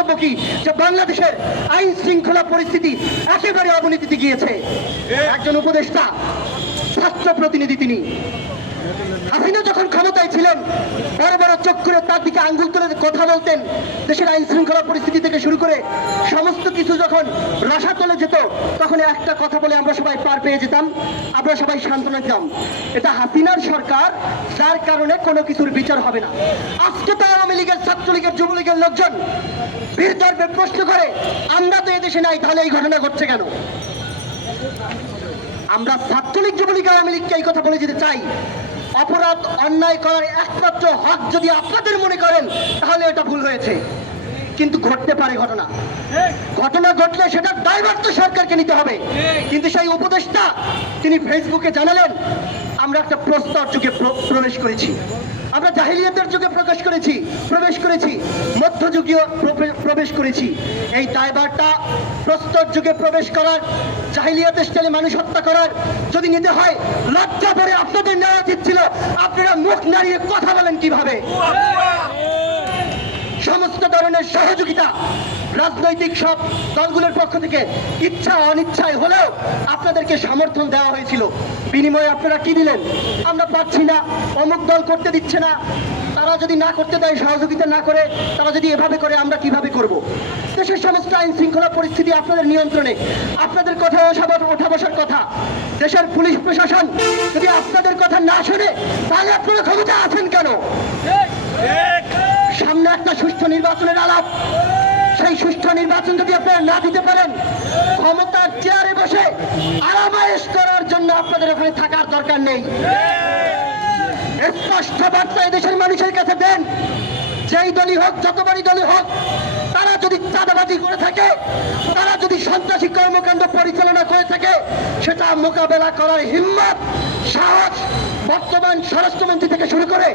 কি? যে বাংলাদেশের আইন শৃঙ্খলা পরিস্থিতি একেবারে অবনতিতে গিয়েছে। একজন উপদেষ্টা স্বাস্থ্য প্রতিনিধি তিনি। হাসিনা যখন ক্ষমতায় ছিলেন, বড় বড় চোখ করে তার দিকে আঙ্গুল তুলে কথা বলতেন, দেশের আইন শৃঙ্খলা পরিস্থিতি থেকে শুরু করে সমস্ত কিছু যখন রসা চলে যেত, তখন একটা কথা বলে আমরা সবাই পার পেয়ে যেতাম, আমরা সবাই সান্ত্বনা দিতাম। এটা হাসিনার সরকার, যার কারণে কোনো কিছুর বিচার হবে না। আজকে তো আওয়ামী লীগের, ছাত্রলীগের, যুবলীগের লোকজন বীর প্রশ্ন করে, আমরা তো এদেশে নাই, তাহলে এই ঘটনা ঘটছে কেন? আমরা ছাত্রলীগ, যুবলীগ, আওয়ামী লীগকে এই কথা বলে যেতে চাই। অপরাধ, অন্যায় করার একমাত্র হক যদি আপনাদের মনে করেন, তাহলে এটা ভুল হয়েছে। কিন্তু ঘটতে পারে ঘটনা। ঘটনা ঘটলে সেটা দায়ভার তো সরকারকে নিতে হবে। কিন্তু সেই উপদেষ্টা, তিনি ফেসবুকে জানালেন, আমরা একটা প্রস্তর যুগে প্র- প্রবেশ করেছি। আমরা জাহিলিয়াতের যুগে প্রকাশ করেছি প্রবেশ করেছি মধ্যযুগীয় প্রবে- প্রবেশ করেছি। এই দায়ভারটা প্রস্তর যুগে প্রবেশ করার জাহিলিয়াত স্টাইলে মানুষ হত্যা করার যদি নিতে হয় লজ্জা পরে আপনাদের নেওয়া উচিত ছিল। আপনারা মুখ নাড়িয়ে কথা বলেন কীভাবে? সমস্ত ধরনের সহযোগিতা রাজনৈতিক সব দলগুলোর পক্ষ থেকে ইচ্ছা অনিচ্ছায় হলেও আপনাদেরকে সমর্থন দেওয়া হয়েছিল। বিনিময়ে আপনারা কি দিলেন? আমরা পাচ্ছি না অমুক দল করতে দিচ্ছে না। তারা যদি না করতে দেয় সহযোগিতা না করে তারা যদি এভাবে করে আমরা কীভাবে করব? দেশের সমস্ত আইন শৃঙ্খলা পরিস্থিতি আপনাদের নিয়ন্ত্রণে। আপনাদের কথা ওঠা বসার কথা। দেশের পুলিশ প্রশাসন যদি আপনাদের কথা না শোনে তাহলে আপনারা ক্ষমতা আছেন কেন? সামনে একটা সুষ্ঠু নির্বাচনের আলাপ। সেই সুষ্ঠু নির্বাচন যদি আপনারা না দিতে পারেন, ক্ষমতার চেয়ারে বসে আরামায়েশ করার জন্য আপনাদের ওখানে থাকার দরকার নেই। স্পষ্ট বার্তা দেশের মানুষের কাছে দেন, যেই দলই হোক, যতবারই দলই হোক, তারা যদি চাঁদাবাজি করে থাকে, তারা যদি সন্ত্রাসী কর্মকাণ্ড পরিচালনা করে থাকে, সেটা মোকাবেলা করার হিম্মত, সাহস, বর্তমান স্বরাষ্ট্রমন্ত্রী থেকে শুরু করে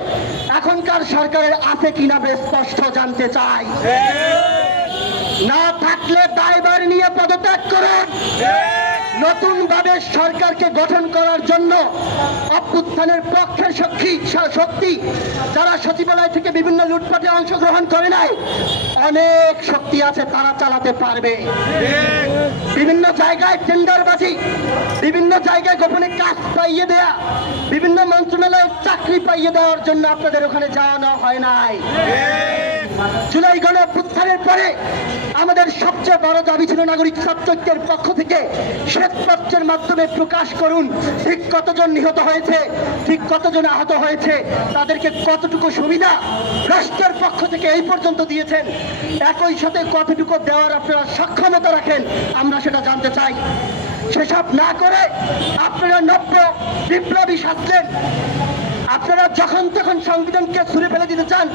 এখনকার সরকারের আছে কিনা বেশ স্পষ্ট জানতে চাই। না থাকলে দায়ভার নিয়ে পদত্যাগ করুন। নতুন ভাবে সরকারকে গঠন করার জন্য অভ্যুত্থানের পক্ষের শক্তি শক্তি যারা সচিবালয় থেকে বিভিন্ন লুটপাটে অংশগ্রহণ করে নাই, অনেক শক্তি আছে তারা চালাতে পারবে। বিভিন্ন জায়গায় টেন্ডারবাজি, বিভিন্ন জায়গায় গোপনে কাজ পাইয়ে দেয়া, বিভিন্ন মন্ত্রণালয়ের চাকরি পাইয়ে দেওয়ার জন্য আপনাদের ওখানে যাওয়ানো হয় নাই। জুলাই গণ আমাদের সবচেয়ে বড় দাবি ছিল নাগরিক ছাত্রৈক্যের পক্ষ থেকে শ্বেতপত্রের মাধ্যমে প্রকাশ করুন ঠিক কতজন নিহত হয়েছে, ঠিক কতজন আহত হয়েছে, তাদেরকে কতটুকু সুবিধা রাষ্ট্রের পক্ষ থেকে এই পর্যন্ত দিয়েছেন, একই সাথে কতটুকু দেওয়ার আপনারা সক্ষমতা রাখেন, আমরা সেটা জানতে চাই। সেসব না করে আপনারা নব্য বিপ্লবী সাজলেন আপনারা যখন তখন সংবিধানকে ছুড়ে ফেলে দিতে চান,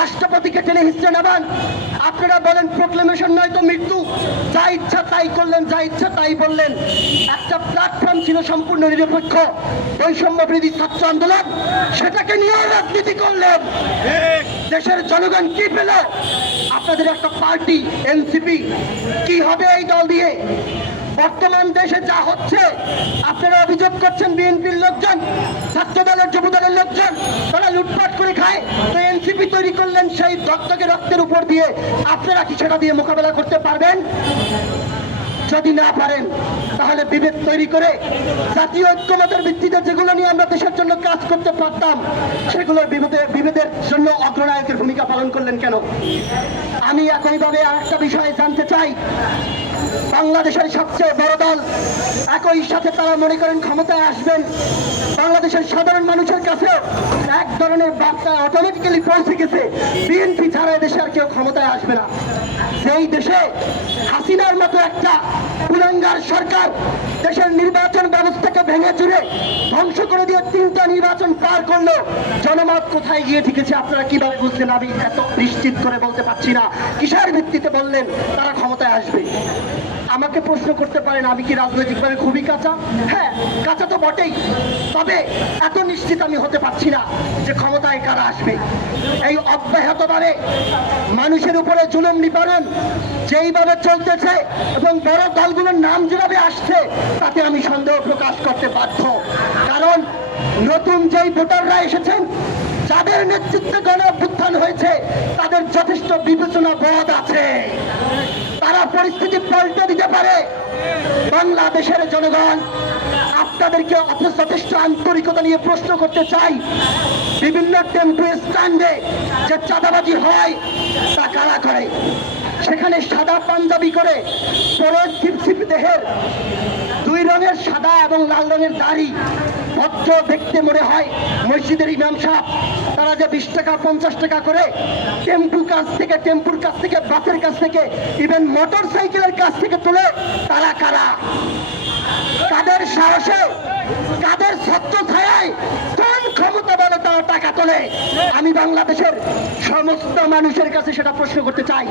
রাষ্ট্রপতিকে টেনে হিসেবে নেবান আপনারা বলেন প্রোক্লেমেশন নয় তো মৃত্যু। যা ইচ্ছা তাই করলেন, যা ইচ্ছা তাই বললেন। একটা প্ল্যাটফর্ম ছিল সম্পূর্ণ নিরপেক্ষ। বৈষম্য বিরোধী ছাত্র আন্দোলন, সেটাকে নিয়ে রাজনীতি করলেন। দেশের জনগণ কি পেল? আপনাদের একটা পার্টি, এনসিপি, কি হবে এই দল দিয়ে? বর্তমান দেশে যা হচ্ছে, আপনারা অভিযোগ করছেন বিএনপির লোকজন ছাত্র দলের যুব দলের লোকজন তারা লুটপাট করে খায় তো এনসিপি তৈরি সেই রক্তকে রক্তের উপর দিয়ে আপনারা কি সেটা দিয়ে মোকাবেলা করতে পারবেন? যদি না পারেন, তাহলে বিভেদ তৈরি করে জাতীয় ঐক্যমতের ভিত্তিতে যেগুলো নিয়ে আমরা দেশের জন্য কাজ করতে পারতাম সেগুলো বিভেদে, বিভেদের জন্য অগ্রনায়কের ভূমিকা পালন করলেন কেন? আমি একইভাবে আরেকটা বিষয়ে জানতে চাই। বাংলাদেশের সবচেয়ে বড় দল, একই সাথে তারা মনে করেন ক্ষমতায় আসবেন। বাংলাদেশের সাধারণ মানুষের কাছে এক ধরনের বার্তা অটোমেটিক্যালি পৌঁছে গেছে। বিএনপি ছাড়া দেশে আর কেউ ক্ষমতায় আসবে না। সেই দেশে হাসিনার মতো একটা কুলাঙ্গার সরকার দেশের নির্বাচন ব্যবস্থাকে ভেঙে চুরে ধ্বংস করে দিয়ে তিনটা নির্বাচন পার করল, জনমত কোথায় গিয়ে ঠিকেছে আপনারা কীভাবে বুঝলেন? আমি এত নিশ্চিত করে বলতে পারছি না। কিসের ভিত্তিতে বললেন তারা ক্ষমতায় আসবে? আমাকে প্রশ্ন করতে পারেন, আমি কি রাজনৈতিকভাবে খুবই কাঁচা? হ্যাঁ কাঁচা তো বটেই। তবে এত নিশ্চিত আমি হতে পারছি না যে ক্ষমতায় কারা আসবে। এই অব্যাহতভাবে মানুষের উপরে জুলুম নিবারণ যেইভাবে চলতেছে এবং বড় দলগুলোর নাম যেভাবে আসছে, তাতে আমি সন্দেহ প্রকাশ করতে বাধ্য। কারণ নতুন যেই ভোটাররা এসেছেন, যাদের নেতৃত্বে গণ অভ্যুত্থান হয়েছে, তাদের যথেষ্ট বিবেচনা বোধ আছে। তারা পরিস্থিতি পাল্টে দিতে পারে। বাংলাদেশের জনগণ, আপনাদেরকে যথেষ্ট আন্তরিকতা নিয়ে প্রশ্ন করতে চাই। বিভিন্ন টেম্পো স্ট্যান্ডে যে চাঁদাবাজি হয়, তা কারা করে? সেখানে সাদা পাঞ্জাবি করে পরের ছিপছিপ দেহের রঙের সাদা এবং লাল রঙের দাড়ি। ভদ্র দেখতে মনে হয় মসজিদের ইমাম সাহেব। তারা যে বিশ টাকা, পঞ্চাশ টাকা করে টেম্পু কাছ থেকে, টেম্পুর কাছ থেকে, বাসের কাছ থেকে ইভেন মোটর সাইকেলের কাছ থেকে তুলে, তারা কারা? কাদের সাহসে, কাদের সত্য ছায়ায়, কোন ক্ষমতা বলে তারা টাকা তোলে? আমি বাংলাদেশের সমস্ত মানুষের কাছে সেটা প্রশ্ন করতে চাই।